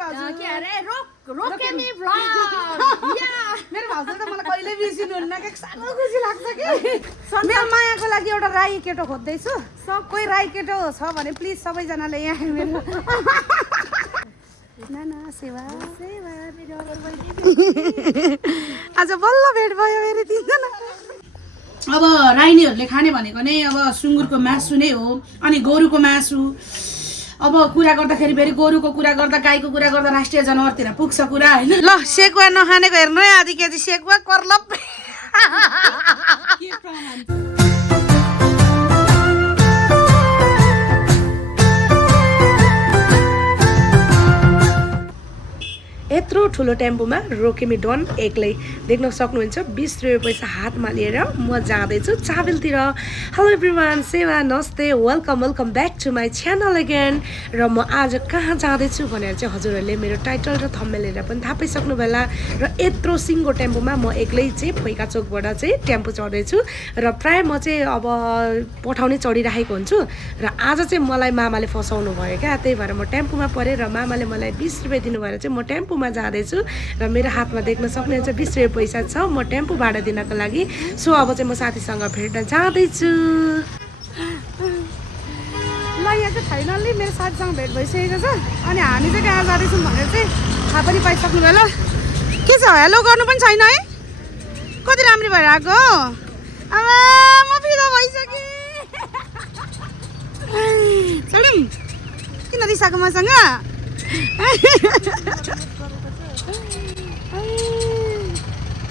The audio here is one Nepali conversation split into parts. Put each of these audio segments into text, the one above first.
भाउजू के अरे रोकेमी भ्लग या मेरो भाउजूले त मलाई कहिले बिर्सिनुहुन्न के साह्रो खुसी लाग्छ कि मेरो मायाको लागि एउटा राई केटो खोज्दैछु कोही राई केटो छ भने प्लिज सबैजनाले यहाँ मेरो नाना सेवा सेवा मेरो आज बल्ल भेट भयो मेरो तिनजना अब राइनीहरूले खाने भनेको नै अब सुँगुरको मासु नै हो अनि गोरुको मासु अब कुरा गर्दाखेरि फेरि गोरुको कुरा गर्दा गाईको कुरा गर्दा राष्ट्रिय जनावरतिर पुग्छ कुरा होइन ल सेकुवा नखानेको हेर्नु है आधी केजी सेकुवा कर्लप यत्रो ठुलो टेम्पोमा रोकेमी डन एक्लै देख्न सक्नुहुन्छ 20 रुपियाँ पैसा हातमा लिएर म जाँदैछु चाबेलतिर हेलो एभ्रिवान सेवा नमस्ते welcome back to my channel again र म आज कहाँ जाँदैछु भनेर चाहिँ हजुरहरूले मेरो टाइटल र थम्बनेल हेरेर पनि थाहा पाइसक्नु होला र यत्रो सिङ्गो टेम्पोमा म एक्लै चाहिँ फैका चोकबाट चाहिँ टेम्पो चढ्दैछु र प्रायः म चाहिँ अब पठाउने चढिराखेको हुन्छु र आज चाहिँ मलाई मामाले फसाउनु भयो क्या त्यही भएर म टेम्पोमा परेँ र मामाले मलाई 20 रुपियाँ दिनु भएर चाहिँ म टेम्पोमा जाँदैछु र मेरो हातमा देख्न सक्नुहुन्छ 20 रुपियाँ पैसा छ म टेम्पो भाडा दिनको लागि सो अब चाहिँ म साथीसँग भेट्न जाँदैछु ल यहाँ चाहिँ फाइनल्ली मेरो साथीसँग भेट भइसकेको छ अनि हामी चाहिँ कहाँ जाँदैछौँ भनेर चाहिँ थाहा पनि पाइसक्नु होला के छ हेलो गर्नु पनि छैन है कति राम्रो भएर आएको अब म फिदा भइसकेँ चढौँ किन रिसाएको मसँग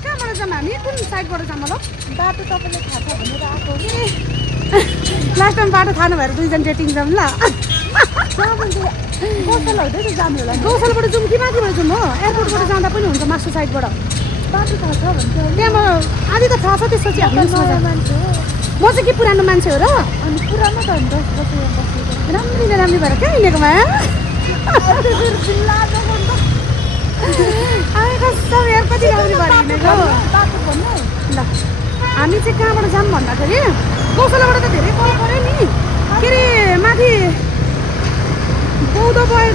कहाँबाट जाऊँ हामी कुन साइडबाट जाऊँ होला बाटो तपाईँले थाहा छ भनेर आएको कि लास्ट टाइम बाटो थाहा नभएर दुईजना डेटिङ जाऊँ ल गौशाला हुँदै जानु होला गौशालाबाट जाउँ कि माथिबाट जाउँ हो एयरपोर्टबाट जाँदा पनि हुन्छ मासु साइडबाट बाटो थाहा छ भने त्यहाँ आधी त थाहा छ त्यसो चाहिँ म चाहिँ के पुरानो मान्छे हो र अनि पुरानो त 10 वर्ष राम्रो राम्रो भएर कहाँ हिँडेको माया कति राम्रो भएर हिँडेको ल हामी चाहिँ कहाँबाट जाऊँ भन्दाखेरि गौशालाबाट त धेरै पर पऱ्यो नि के अरे माथि बौद्ध गएर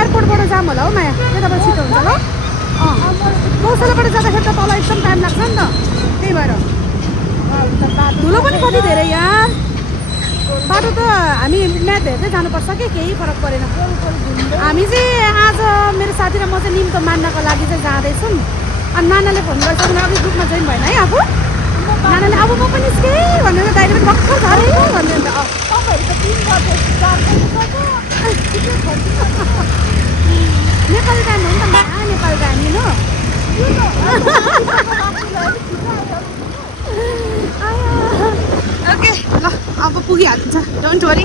एयरपोर्टबाट जाऊँ होला हौ माया त्यताबाट छिटो हुन्छ ल गौशालाबाट जाँदाखेरि त तल एकदम टाइम लाग्छ नि त त्यही भएर धुलो पनि कति धेरै यार बाटो त हामी म्याप हेर्दै जानुपर्छ कि केही फरक परेन हामी चाहिँ आज मेरो साथी र म चाहिँ निम्तो मान्नको लागि चाहिँ जाँदैछौँ अनि नानाले फोन गर्छ भने अघि ग्रुपमा जोइन भएन है आफू नानाले अब म पनि निस्केँ भनेर दाइले पनि भर्खर झरे भन्दै अन्त नेपाली गानी हो नि त नेपाली गानी हो ओके ल अब पुगिहाल्छ डोन्ट वरी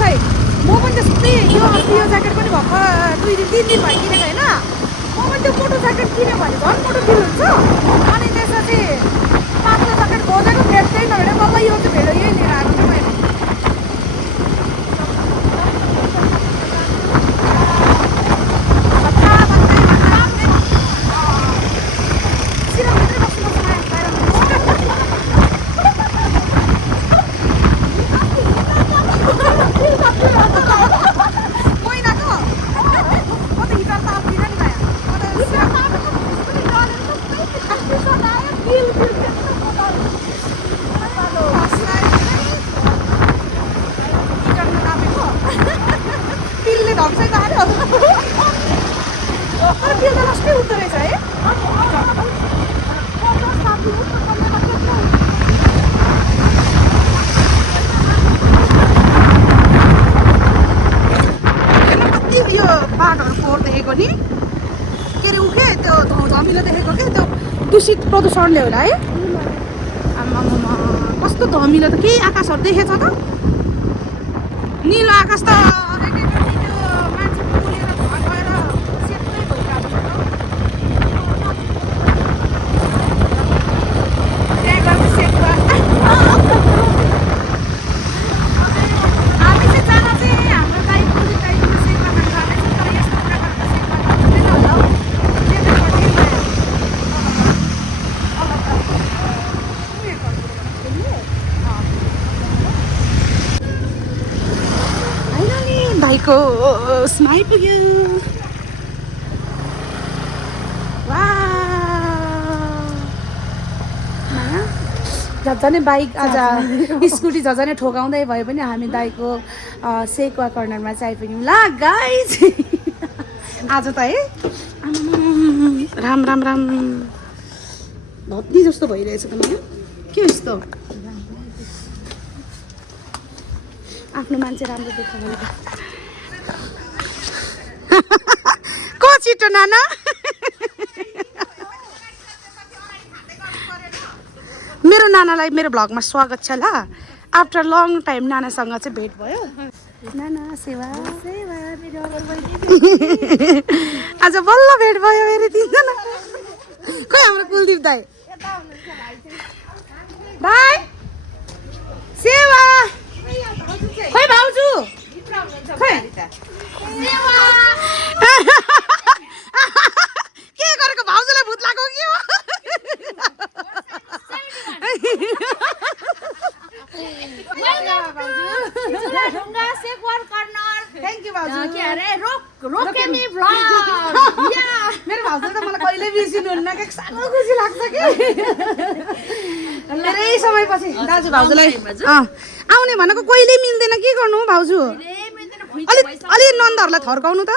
सही म पनि त्यस्तै यो ज्याकेट पनि भर्खर 2 दिन 3 दिन भयो किनेको होइन म पनि त्यो मोटो ज्याकेट किन्यो भने झन् मोटो फिल हुन्छ अनि त्यसपछि पातलो ज्याकेट खोजेको भेट्दै नभेटे बल्ल यो चाहिँ भेट्यो यही लिएर आएको थिएँ मैले दूषित प्रदूषणले होला है आमामा कस्तो धमिलो त केही आकाशहरू देखेछ त नीलो आकाश त भाइको स्माइल पुग्यो झन् बाइक आज स्कुटी झन् ठोकाउँदै भए पनि हामी दाइको सेकुवा कर्नरमा चाहिँ आइपुग्यौँ ल गाइज आज त है राम राम राम भत्नी जस्तो भइरहेछ त मलाई के यस्तो आफ्नो मान्छे राम्रो देख्छ भने को छिटो नाना मेरो नानालाई मेरो भ्लगमा स्वागत छ ल आफ्टर लङ टाइम नानासँग चाहिँ भेट भयो नाना सेवा सेवा आज बल्ल भेट भयो मेरो तिनजना खोइ हाम्रो कुलदीप दाइ भाइ सेवा खोइ भाउजू के गरेको भाउजूलाई भूत लाग्यो कि हो मेरो भाउजूले त मलाई कहिल्यै बिर्सिनुहुन्न के साह्रो खुसी लाग्छ कि धेरै समयपछि दाजु भाउजूलाई आउने भनेको कहिल्यै मिल्दैन के गर्नु भाउजू अलि नन्दहरूलाई थर्काउनु त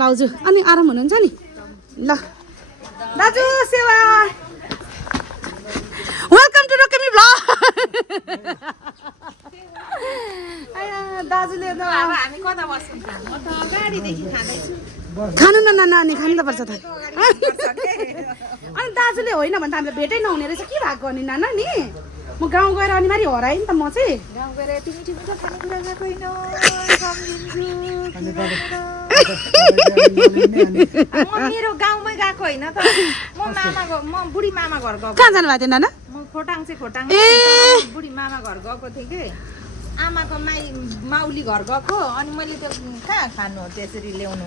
भाउजू अनि आराम हुनुहुन्छ नि ल दाजु सेवा वेलकम टु रोकेमी भ्लग दाजुले हामी कता बस्छौँ म त गाडीदेखि खाँदैछु खानु न नाना अनि खानु त पर्छ त अनि दाजुले होइन भने त हामीलाई भेटै नहुने रहेछ के भएको अनि नाना नि म गाउँ गएर अनिवार्य हराएँ नि त म चाहिँ गाउँ गएर तिमी तिमी त खानेकुरा गएको होइन म मेरो गाउँमै गएको होइन त म बुढी मामा घर गएको कहाँ जानु भएको थियो नाना म खोटाङ बुढी मामा घर गएको थिएँ कि आमाको माउली घर गएको अनि मैले त्यो कहाँ खानु हो त्यसरी ल्याउनु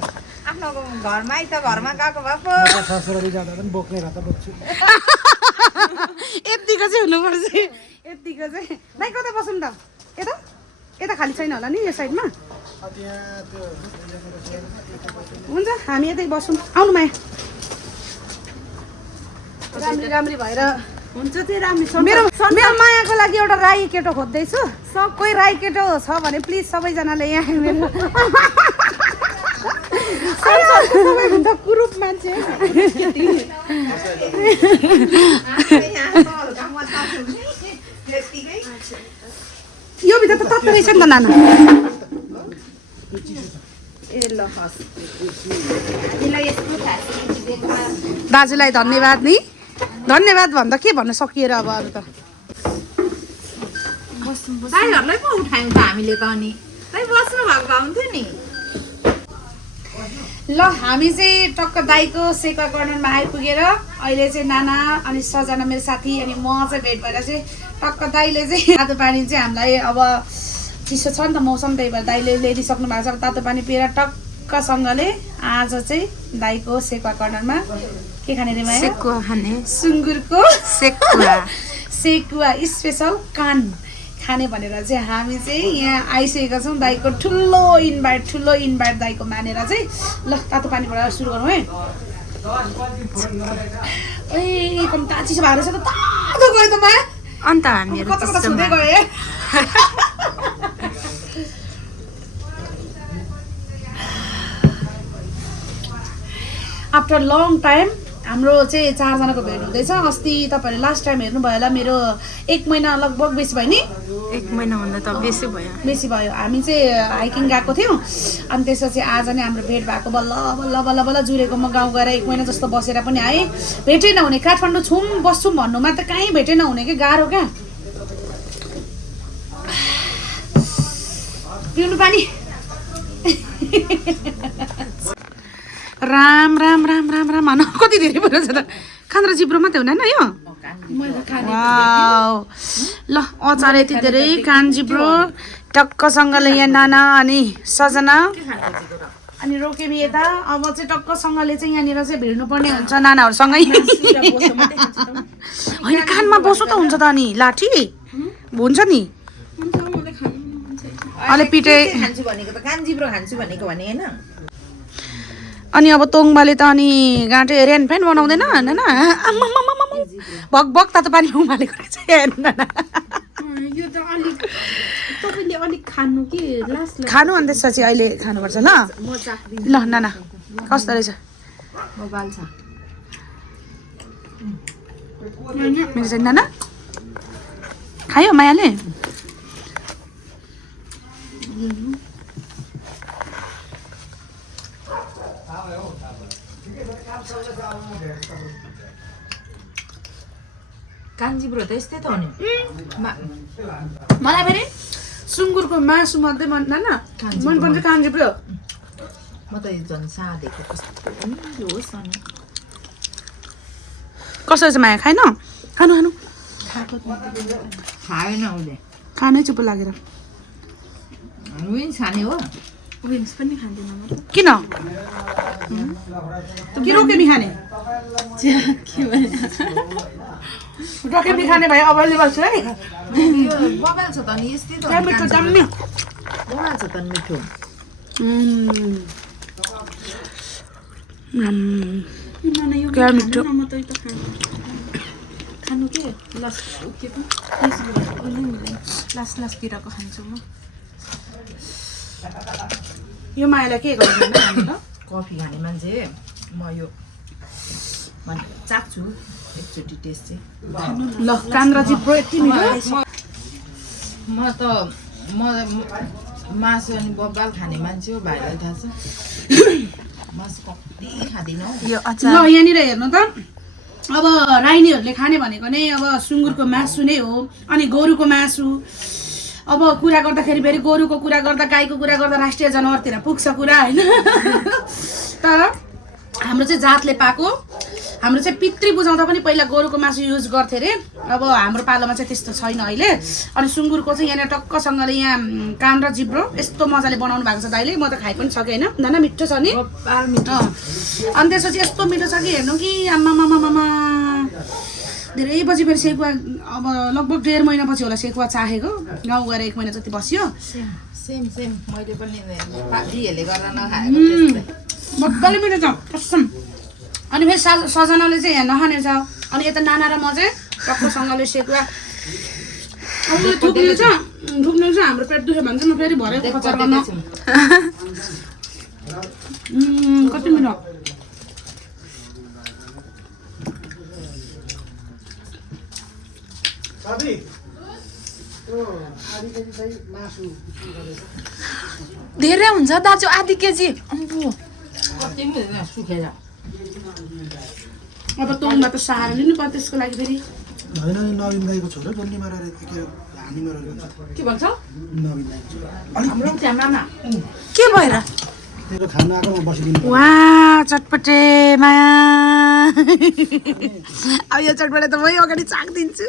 आफ्नो घरमा त घरमा गएको भए पो यतिको चाहिँ हुनुपर्छ यतिको चाहिँ दाइ कता बसौँ त यता यता खाली छैन होला नि यो साइडमा हुन्छ हामी यतै बसौँ आउनु माया राम्री राम्री भएर हुन्छ त्यो राम्रो मेरो मायाको लागि एउटा राई केटो खोज्दैछु कोही राई केटो छ भने प्लिज सबैजनाले यहाँ मेरो सबैभन्दा कुरूप मान्छे यो भित्र त तत्त्व रहेछ नि त नाना दाजुलाई धन्यवाद नि धन्यवाद भन्दा के भन्न सकिएर अब अरू त दाइहरूलाई पो उठायौँ त हामीले त अनि दाइ बस्नु भएको हुन्थ्यो नि ल हामी चाहिँ टक्क दाइको सेवा कर्नरमा आइपुगेर अहिले चाहिँ नाना अनि सजना मेरो साथी अनि म चाहिँ भेट भएर चाहिँ टक्क दाइले चाहिँ तातो पानी चाहिँ हामीलाई अब चिसो छ नि त मौसम त्यही भएर दाइले ल्याइदिइसक्नु भएको छ तातो पानी पिएर टक्कसँगले आज चाहिँ दाइको सेवा कर्नरमा के खाने रे माया सेकुवा खाने सुँगुरको सेकुवा स्पेसल कान खाने भनेर चाहिँ हामी चाहिँ यहाँ आइसकेका छौँ दाइको ठुलो इन्भाइट दाइको मानेर चाहिँ ल तातो पानीबाट सुरु गरौँ है ए कम चिसो भएको रहेछ त तातो गयो त माया अन्त हामीहरू कता कता छुँदै गयो आफ्टर लङ टाइम हाम्रो चाहिँ 4 जनाको भेट हुँदैछ अस्ति तपाईँहरूले लास्ट टाइम हेर्नुभयो होला मेरो 1 महिना लगभग बेसी भयो नि 1 महिनाभन्दा त बेसी भयो हामी चाहिँ हाइकिङ गएको थियौँ अनि त्यसपछि आज नै हाम्रो भेट भएको बल्ल जुरेको म गाउँ गएर 1 महिना जस्तो बसेर पनि आएँ भेटै नहुने काठमाडौँ छौँ बस्छौँ भन्नुमा त कहीँ भेटै नहुने कि गाह्रो क्या पिउनु पानी राम भन कति धेरै परेको छ त खान्द्रा जिब्रो मात्रै हुँदैन यो ल अचार यति धेरै कान जिब्रो टक्कसँगले यहाँ नाना अनि सजना अनि रोकेमी यता अब चाहिँ टक्कसँगले चाहिँ यहाँनिर चाहिँ भिड्नु पर्ने हुन्छ नानाहरूसँगै होइन कानमा बसो त हुन्छ त अनि लाठी हुन्छ नि अहिले पिटे खान्छु भनेको त कान जिब्रो खान्छु भनेको भने हैन अनि अब तोङबाले त अनि गाँटे ऱ्यान फ्यान बनाउँदैन नाना भक तातो पानी उमालेको रहेछ यो त अलिक तपाईले अलिक खानु कि लास्ट खानु अनि त्यसपछि अहिले खानुपर्छ ल ल नाना कस्तो रहेछ मोबाइल छ मेरो चाहिँ नाना खायो मायाले कान्जिब्रो त यस्तै त हो नि मलाई फेरि सुँगुरको मासु मध्ये मन पर्छ कान्जिब्रो म त यो झन् साधेको कस्तो होस् अनि कसो रहेछ माया खाएन खानु खाएन उसले खानै चुप लागेर विन्स खाने हो विन्स पनि खाँदैन म किन के रोकेमी खाने रोकेमी खाने भाइ अभाइलेबल छ है बगाल छ त नि यस्तै त मिठो जम्मी बगाल छ त मिठो क्या मिठो खानु के लास्टतिरको खान्छु म यो मायालाई के गर्नु कफी खाने मान्छे म यो चाख्छु एकचोटि टेस्ट चाहिँ ल कान्द्रा जिब्रो यति मिठो म त मासु अनि बब्बाल खाने मान्छे हो भाइलाई थाहा छ मासु कति खाँदिनँ हौ ल यहाँनिर हेर्नु त अब राइनीहरूले खाने भनेको नै अब सुँगुरको मासु नै हो अनि गोरुको मासु अब कुरा गर्दाखेरि फेरि गोरुको कुरा गर्दा गाईको कुरा गर्दा राष्ट्रिय जनावरतिर पुग्छ कुरा होइन तर हाम्रो चाहिँ जातले पाएको हाम्रो चाहिँ पितृ बुझाउँदा पनि पहिला गोरुको मासु युज गर्थे अरे अब हाम्रो पालोमा चाहिँ त्यस्तो छैन अहिले अनि सुँगुरको चाहिँ यहाँनिर टक्कसँगले यहाँ कान र जिब्रो यस्तो मजाले बनाउनु भएको छ दाइले म त खाइ पनि सकेँ होइन नाना मिठो छ नि अनि त्यसपछि यस्तो मिठो छ कि हेर्नु कि आम्मामामामा धेरै पछि फेरि सेकुवा अब लगभग 1.5 महिनापछि होला सेकुवा चाहेको गाउँ गएर 1 महिना जति बस्यो सेम मैले पनि पार्टीहरूले गर्दा नखाएको मजाले मिठो छ कसम अनि फेरि सजनाले चाहिँ यहाँ नखाने छ अनि यता नाना र म चाहिँ टक्कसँगले सेकुवा अब थुक्नु छ हाम्रो पेट दुख्यो भने चाहिँ म फेरि भरे उपचार गर्न कति मिठो धेरै हुन्छ दाजु आधी केजी सुकेर अब तँमा त सहारा लिनु पर्यो त्यसको लागि फेरि होइन नि नवीन दाईको छोरा जन्नीमा रहेको के हामीमा रहेको के भन्छ नवीन दाईको छोरा हाम्रो त्यहाँ मामा के भएर तेरो खाना आएकोमा बसिदिनु वा चटपटे माया अब यो चटपटे त मै अगाडि चाखिदिन्छु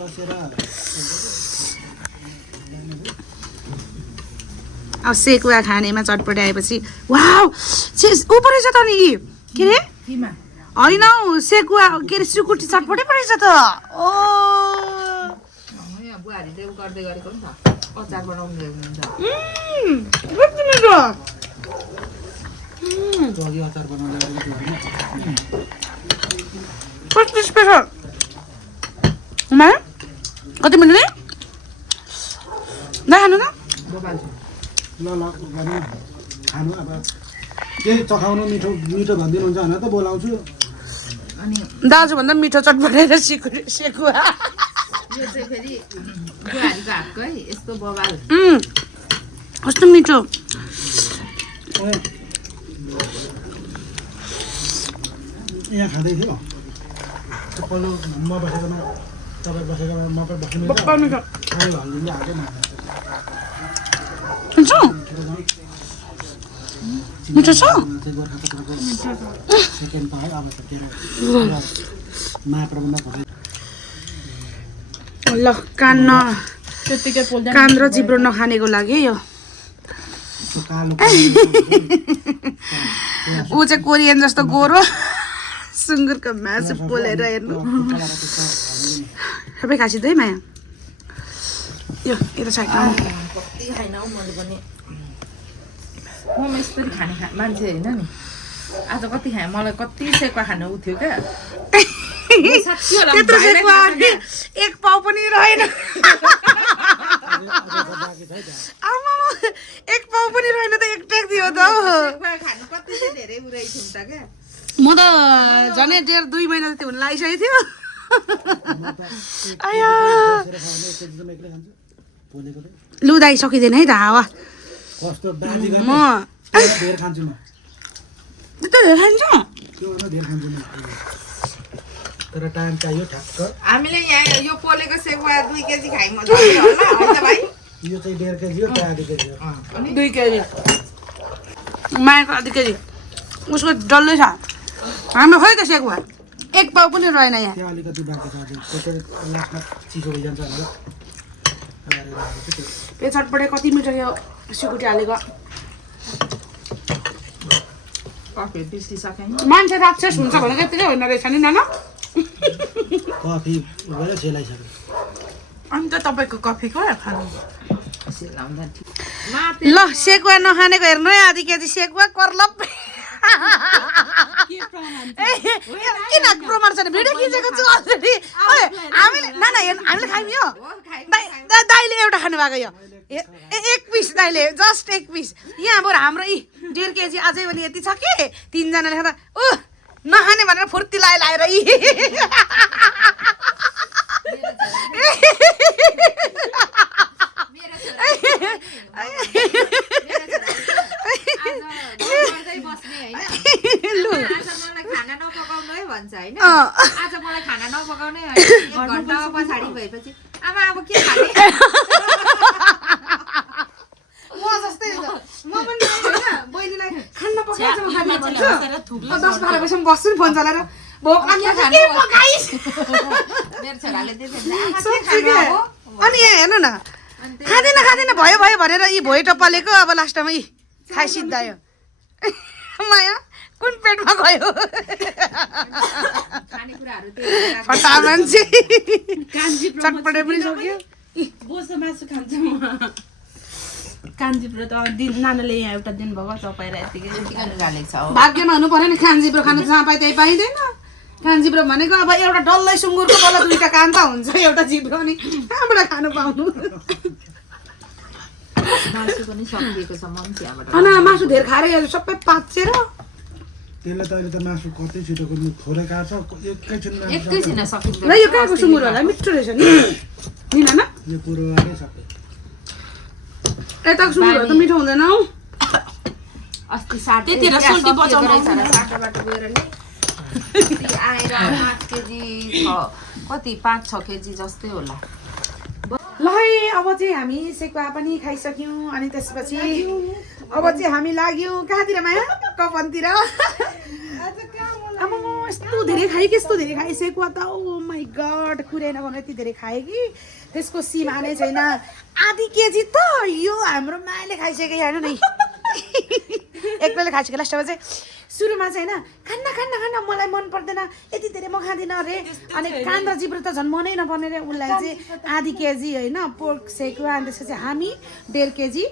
बसेर अब सेकुवा खानेमा चटपटे आएपछि वाउ ऊ पो रहेछ त नि के अरे होइन हौ सेकुवा के अरे सुकुटी चटपटे पो रहेछ त ओ बुहारीले उ गर्दै गरेको नि त अचार बनाउनु हुन्छ कति मिठो त्यो अघि अचार बनाउँदा कति स्पेसल माया कति मिठो नि नखानु न ल गर्नु खानु अब केही चखाउनु मिठो मिठो भनिदिनुहुन्छ भनेर त बोलाउँछु दाजुभन्दा मिठो चटपटे र सेकुवा यो चाहिँ फेरि बुहारीको हातको है यस्तो बबाल कस्तो मिठो यहाँ खाँदै थियो पल्लो म बसेकोमा तपाईँ बसेकोमा म पनि बस्नु खायो हल्दिँदै हाल्दै हुन्छ मिठो छ गोर्खापत्रको सेकेन्ड पायो अब त के अरे महाप्रबन्ध भए ल कान र जिब्रो नखानेको लागि यो त्यो कालो ऊ चाहिँ कोरियन जस्तो गोरो सुँगुरको मासु पोलेर हेर्नु सबै खासिद है माया यो यता साइडमा कति खाइन हौ मैले पनि म यस्तरी खाने मान्छे होइन नि आज कति खाएँ मलाई कति सेकुवा खानु उ थियो क्या त्यत्रो सेकुवा अनि एक पाउ पनि रहेन आमामा एक पाउ पनि रहेन त एक ट्याक दियो त सेकुवा खानु कति चाहिँ धेरै उराइथ्यौँ त क्या म त झनै 1.5-2 महिना जति हुन लागिसकेको थियो आया लु दाइ सकिँदैन है त हावा कस्तो बाजी म धेर खान्छु म त्यस्तो धेरै खान्छ त्योभन्दा धेर खान्छु म तर टाइम चाहियो ठ्याक्क हामीले यहाँ यो पोलेको सेकुवा 2 केजी खाइ मजा होला होइन भाइ यो चाहिँ 1.5 केजी हो त्यो आधी केजी हो 2 केजी मायाको आधी केजी उसको डल्लै छ हाम्रो खै त सेकुवा एक पाउ पनि रहेन यहाँ त्यहाँ अलिकति बाँकी छ अझै त्यो चाहिँ लास्टमा चिसो भइजान्छ भनेर यो चटपटे कति मिठो यो सिकुटी हालेको कफी बिर्सिसकेँ मान्छे राक्षस हुन्छ भनेको त्यतिकै होइन रहेछ नि नाना कफी गएर सेलाइसक्यो अनि त तपाईँको कफी को खानु सेलाउँदा ठिक ल सेकुवा नखानेको हेर्नु है आधी केजी सेकुवा करलप किन प्रमाण छैन भिडियो खिचेको छु अलरेडी हामीले नाना हेर्नु हामीले खायौँ यो दाइले एउटा खानु भएको यो एक पिस दाइले जस्ट एक पिस यहाँ बरु हाम्रो 1.5 केजी अझै पनि यति छ कि 3 जनाले खाँदा नखाने भनेर फुर्ती लाएर खाना नपकाउनु है भन्छ होइन आज मलाई खाना नपकाउनै होइन 1 घन्टा पछाडि भएपछि आमा अब के खाने म जस्तै म पनि हैन बहिनीलाई खाना पकाउँछ म खाने भन्छु 10-12 बजेसम्म बस्छु नि फोन चलाएर भोक लाग्यो के पकाइस मेरो छोराले त्यसै अनि हेर्नु न खाँदैन भयो भनेर यी भोइटो पलेको अब लास्टमा यी खाइ सिद्धायो माया कुन पेटमा गयो खानेकुराहरू फटा मान्छे चटपटे पनि सक्यो बोसो मासु खान्छ म कान्जीपुर त नानाले यहाँ एउटा दिन भएको चपाएर यतिकै चिकन गालेको छ हो भाग्यमा हुनु पर्यो नि कान्जीपुर खानु जहाँ पाइ त्यही पाइँदैन कान्जीपुर भनेको अब एउटा डल्लै सुँगुरको बल्ल 2टा कान त हुन्छ एउटा जिब्रो नि कहाँबाट खानु पाउनु मासु पनि सकिएको छ मन त्यहाँबाट अनि मासु धेर खाएर सबै पाचेर त्यसले त अहिले त मासु कतै छिटो थोरै काट्छ एकैछिन सकिन्छ ल यो कहाँको सुँगुर होला मिठो रहेछ नि नि नाना यो पुरोवाकै सबै यताको सुँगुरहरू त मिठो हुँदैन हौ अस्ति साट त्यतिखेर सोल्टी बचाउनु साटोबाट गएर नि आएर 5 केजी कति 5-6 केजी जस्तै होला। ल है अब चाहिँ हामी सेकुवा पनि खाइसक्यौँ अनि त्यसपछि अब चाहिँ हामी लाग्यौँ कहाँतिर माया कपनतिर अब म यस्तो धेरै खाएँ कि यस्तो धेरै खाएँ सेकुवा त ओ माई गड कुरै नगर्नु यति धेरै खाएँ कि त्यसको सीमा नै छैन आधी केजी त यो हाम्रो मायाले खाइसक्यो हेर्नु नै एकले खाइसक्यो लास्टमा चाहिँ सुरुमा चाहिँ होइन खान्न खान्न खान्न मलाई मन पर्दैन यति धेरै म खाँदिनँ अरे अनि कान र जिब्रो त झन् मनै नपर्ने रे उसलाई चाहिँ आधी केजी होइन पोर्क सेकुवा अनि त्यसपछि हामी 1.5 केजी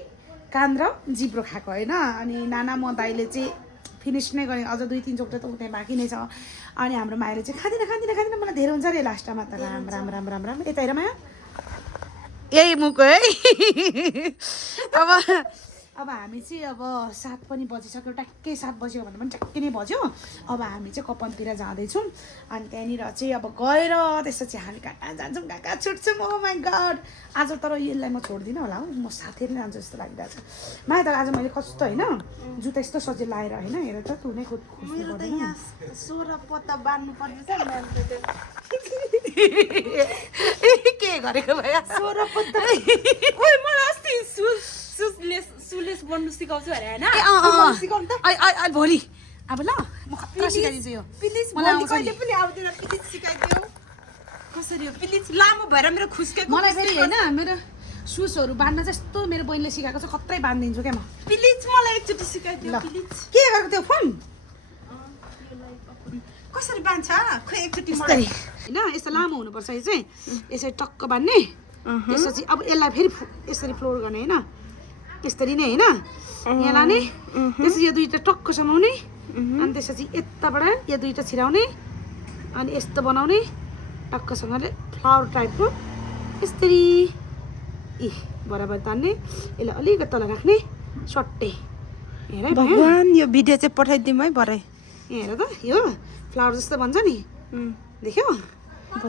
कान र जिब्रो खाएको होइन अनि नाना म दाइले चाहिँ फिनिस नै गरेँ अझ 2-3 चोटो त उतै बाँकी नै छ अनि हाम्रो मायाले चाहिँ खाँदिनँ मलाई धेरै हुन्छ रे लास्टमा त राम राम राम राम राम यता हेर माया यही मुख है अब हामी चाहिँ अब 7 पनि बजिसक्यो ट्याक्कै 7 बज्यो भन्दा पनि ट्याक्कै नै बज्यो अब हामी चाहिँ कपनतिर जाँदैछौँ अनि त्यहाँनिर चाहिँ अब गएर त्यसपछि हामी कहाँ जान्छौँ कहाँ छुट्छौँ ओ माई गड आज तर यसलाई म छोड्दिनँ होला हौ म साथीहरू नै जान्छु जस्तो लागिरहेको छ माया तर आज मैले कस्तो होइन जुत्ता यस्तो सजिलो लाएर होइन हेर त तँ नै खोज्नु पर्दैन 16 पोता बान्नु पर्छ के गरेको भैया 16 पोता ओइ मलाई अस्ति सुलेस बन्नु सिकाउँछु अरे हैन सिकाउनु त भोलि अब ल म खतरा सिकाइदिन्छु यो प्लिज मलाई मलाई आउँछ नि। कहिले पनि आउँदैन प्लिज सिकाइदियो कसरी हो प्लिज लामो भएर मेरो खुस्केको मलाई फेरि होइन मेरो सुसहरू बाँध्न चाहिँ यस्तो मेरो बहिनीले सिकाएको छ खत्रै बाँधिदिन्छु क्या म प्लिज मलाई एकचोटि सिकाइदियो ल प्लिज के गरेको त्यो फोन कसरी बान्छ खोइ एकचोटि यस्तै मलाई होइन यस्तो लामो हुनुपर्छ यो चाहिँ यसरी टक्क बान्ने त्यसपछि अब यसलाई फेरि यसरी फ्लोर गर्ने होइन यसरी नै होइन यहाँ लाने त्यसपछि यो दुईवटा टक्क समाउने अनि त्यसपछि यताबाट यो दुईवटा छिराउने अनि यस्तो बनाउने टक्कसँगले फ्लावर टाइपको यसरी बराबर तान्ने यसलाई अलिकति तल राख्ने सट्टै हेर है भगवान् भगवान यो भिडियो चाहिँ पठाइदिउँ है भरे हेर त यो फ्लावर जस्तो बन्छ नि देख्यौ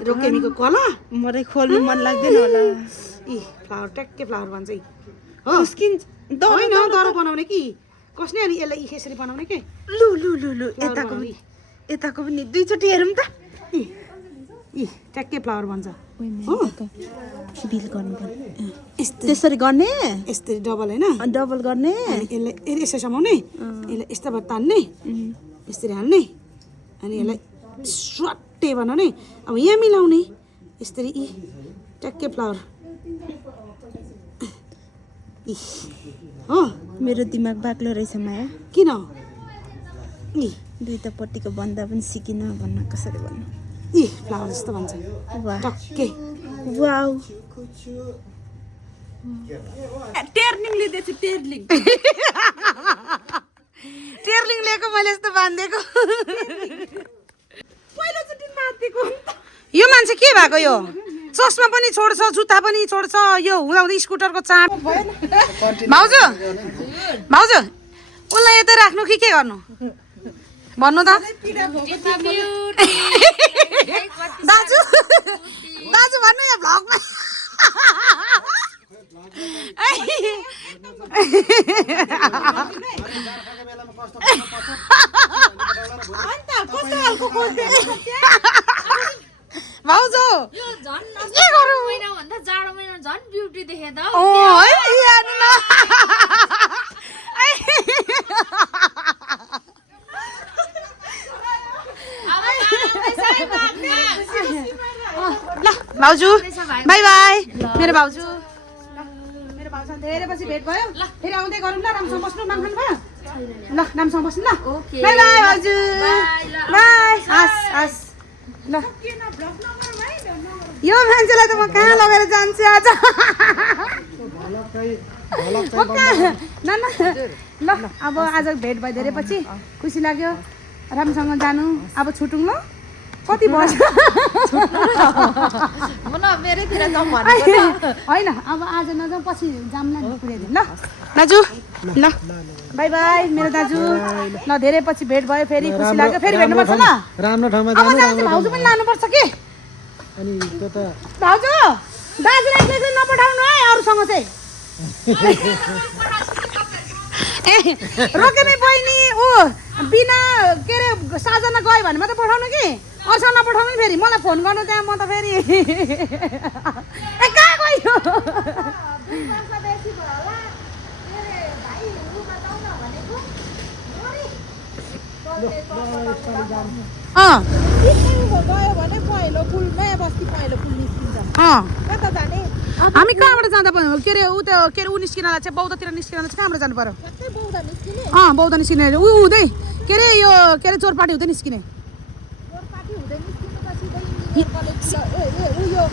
रोकेमीको कला मलाई खोल्नु मन लाग्दैन होला फ्लावर ट्याक्कै फ्लावर बन्छ है हो खुस्किन्छ होइन दरो बनाउने कि कसले अनि यसलाई यसरी बनाउने के लु लु लु लु फ्लावर यताको पनि दुईचोटि हेरौँ त ट्याक्कै फ्लावर बन्छ हो बिल गर्नु पर्छ त्यसरी गर्ने यस्तरी डबल होइन डबल गर्ने यसलाई यसरी समाउने यसलाई यस्तोबाट तान्ने यसरी हाल्ने अनि यसलाई स्वाट्टै बनाउने अब यहाँ मिलाउने यसरी ट्याक्कै फ्लावर हो मेरो दिमाग बाक्लो रहेछ माया किन दुईटापट्टिको बन्दा पनि सिकिन भन्न कसरी भन्नु फ्लावर जस्तो भन्छ वाह टक्कै वाउ टेर्लिङ लिँदैछु टेर्लिङ टेर्लिङ लिएको मैले यस्तो बाँधिदिएको पहिलोचोटि मातेको यो मान्छे के भएको यो चस्मा पनि छोड्छ जुत्ता पनि छोड्छ यो हुँदाहुँदै स्कुटरको चाप भाउजू उसलाई यतै राख्नु कि के गर्नु भन्नु त दाजु दाजु भन्नु यहाँ भ्लगमा भाउजू के गरौँ महिनाभन्दा जाडो महिना झन् ब्युटी देखे त ओ है हेर्नु न ल भाउजू बाई बाई मेरो भाउजू मेरो भाउजूसँग धेरै पछि भेट भयो फेरि आउँदै गरौँ ल राम्रोसँग बस्नु नाम खानु भयो ल राम्रोसँग बस्नु ल बाई बाई भाउजू बाई हस् हस् ल यो मान्छेलाई त म कहाँ लगेर जान्छु आज म कहाँ नाना ल अब आज भेट भयो धेरै पछि खुसी लाग्यो राम्रोसँग जानु अब छुटौँ ल कति बज्यो मेरैतिर जाउँ होइन अब आज नजाउँ पछि जामलाई पुर्याइदिउँ ल दाजु ल बाई बाई मेरो दाजु ल धेरै पछि भेट भयो फेरि खुसी लाग्यो फेरि भेट्नुपर्छ ल राम्रो ठाउँमा अब जानु भाउजू पनि लानुपर्छ के अनि त्यो त भाउजू दाजुलाई चाहिँ नपठाउनु है अरूसँग चाहिँ ए रोकेमी बहिनी ऊ बिना के अरे साजना गयो भने मात्रै पठाउनु कि अरूसँग नपठाउनु फेरि मलाई फोन गर्नु त्यहाँ म त फेरि ए कहाँ गयो गयो भने पहिलो पुल नयाँ बस्ती पहिलो पुल निस्किन्छ कता जाने हामी कहाँबाट जाँदा के अरे ऊ त्यो के अरे ऊ निस्किनलाई चाहिँ बौद्धतिर निस्किनलाई चाहिँ कहाँबाट जानु पर्यो कतै बौद्ध निस्किने बौद्ध निस्किने ऊ हुँदै के अरे यो के अरे चोरपाटी हुँदै निस्किने गोरपाटी हुँदै निस्किनु सिधै कलेज उयो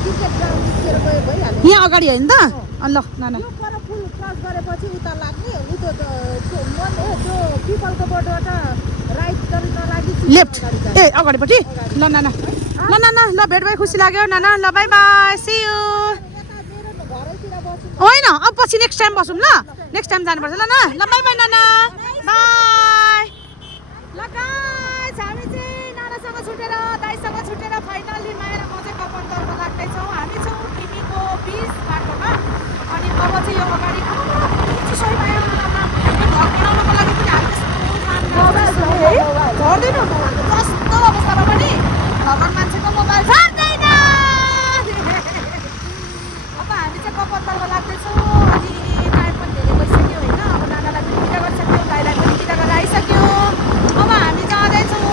क्रिकेट ग्राउन्ड निस्केर गयो भइहाल्यो यहाँ अगाडि होइन त ल नाना यो पर पुल क्रस गरेपछि उता लाग्ने उतो त्यो पिपलको बोटबाट राइट टर्न लागि लेफ्ट ए अगाडिपट्टि ल नाना ल नाना ल भेट भए खुसी लाग्यो नाना ल बाई बाई सी यू होइन अब पछि नेक्स्ट टाइम बसौँ ल नेक्स्ट टाइम जानुपर्छ ल न ल बाई बाई नाना बाई ल गाइस हामी चाहिँ नानासँग छुटेर दाइसँग छुटेर फाइनली माएर म चाहिँ कपनतर्फ लाग्दैछौँ हामी छौँ टिमीको 20 बाटोमा अनि अब चाहिँ यो अगाडि चिसो भयो घर बनाउनको लागि पनि हामी झर्दैन कस्तो अवस्थामा पनि भगवान मान्छेको मोबाइल झर्दैन अब हामी चाहिँ कपनतर्फ लाग्दैछौँ अनि टाइम पनि धेरै भइसक्यो होइन अब नानालाई पनि बिदा गरिसक्यो भाइलाई पनि बिदा गरेर आइसक्यो अब हामी जाँदैछौँ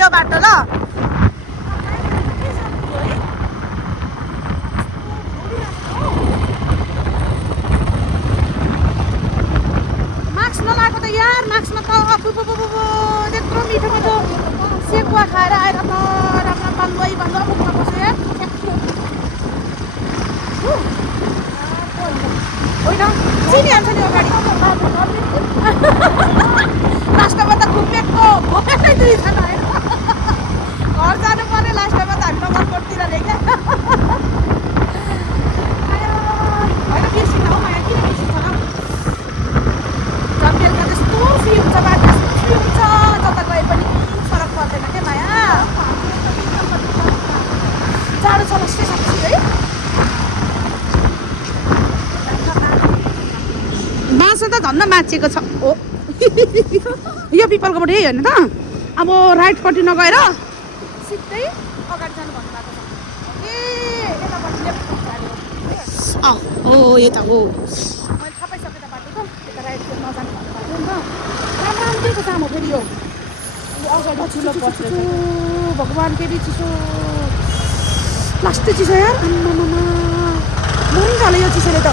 यो बाटो ल मास्क नलाएको त यार मास्कमा त त्यत्रो मिठो मिठो सेकुवा खाएर आएर त राम्रो बालुवाई बालुवा मुखमा बस्यो यार होइन चिनिहाल्छ नि अगाडि लास्टमा त घुमेको भोकै दुई छ होइन घर जानु पर्यो लास्टमा त हामी नगरकोटतिर रे क्या होइन बेसी न हौ माया किन बेसी छ झन् बेलुका त्यस्तो फ्री हुन्छ बाटो फ्री हुन्छ जता गए पनि फरक पर्दैन क्या माया जाडो छ लस्टै सक्छु है बाँसो त धन्न माछेको छ हो यो पिपलकोबाट यही होइन त अब राइटपट्टि नगएर सिधै अगाडि जानु भन्नुभएको छ ए यतापट्टि लेफ्ट हो यता हो मैले थाहा पाइसकेँ त बाटोको यता राइट नजानु भन्नुभएको नि त राम्रो दिएको छ म फेरि यो अगाडि चिसो भगवान् फेरि चिसो लास्टै चिसो यार आम्मामा मरि जाने यो चिसोले त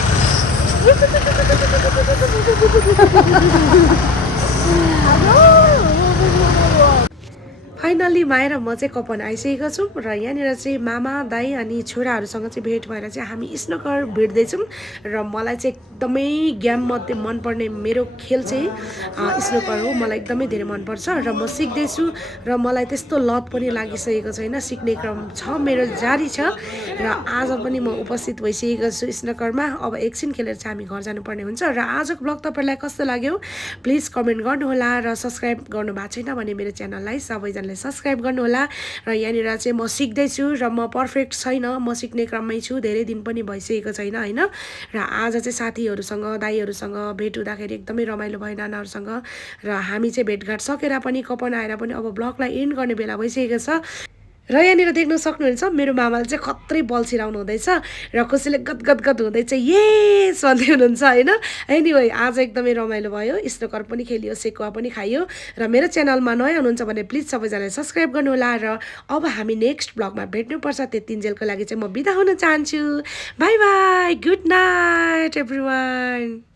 फाइनल्ली माएर म चाहिँ कपन आइसकेको छु र यहाँनिर चाहिँ मामा दाई अनि छोराहरूसँग चाहिँ भेट भएर चाहिँ हामी स्नुकर भिड्दैछौँ र मलाई चाहिँ एकदमै गेममध्ये मनपर्ने मेरो खेल चाहिँ स्नुकर हो मलाई एकदमै धेरै मनपर्छ र म सिक्दैछु र मलाई त्यस्तो लत पनि लागिसकेको छैन सिक्ने क्रम छ मेरो जारी छ र आज पनि म उपस्थित भइसकेको छु स्नुकरमा अब एकछिन खेलेर चाहिँ हामी घर जानुपर्ने हुन्छ र आजको ब्लग तपाईँलाई कस्तो लाग्यो प्लिज कमेन्ट गर्नुहोला र सब्सक्राइब गर्नुभएको छैन भने मेरो च्यानललाई सबैजनाले सब्सक्राइब गर्नुहोला र यहाँनिर चाहिँ म सिक्दैछु र म पर्फेक्ट छैन म सिक्ने क्रममै छु धेरै दिन पनि भइसकेको छैन होइन र आज चाहिँ साथीहरूसँग दाईहरूसँग भेट हुँदाखेरि एकदमै रमाइलो भयो नानाहरूसँग र हामी चाहिँ भेटघाट सकेर पनि कपन आएर पनि अब ब्लगलाई एन्ड गर्ने बेला भइसकेको छ र यहाँनिर देख्न सक्नुहुन्छ मेरो मामाले चाहिँ खत्रै बल छिराउनु हुँदैछ र खुसीले गदगद हुँदैछ ये भन्दै हुनुहुन्छ होइन एनिवे आज एकदमै रमाइलो भयो स्नुकर पनि खेलियो सेकुवा पनि खाइयो र मेरो च्यानलमा नयाँ हुनुहुन्छ भने प्लिज सबैजनाले सब्सक्राइब गर्नुहोला र अब हामी नेक्स्ट ब्लगमा भेट्नुपर्छ त्यतिन्जेलको लागि चाहिँ म बिदा हुन चाहन्छु by by good night everyone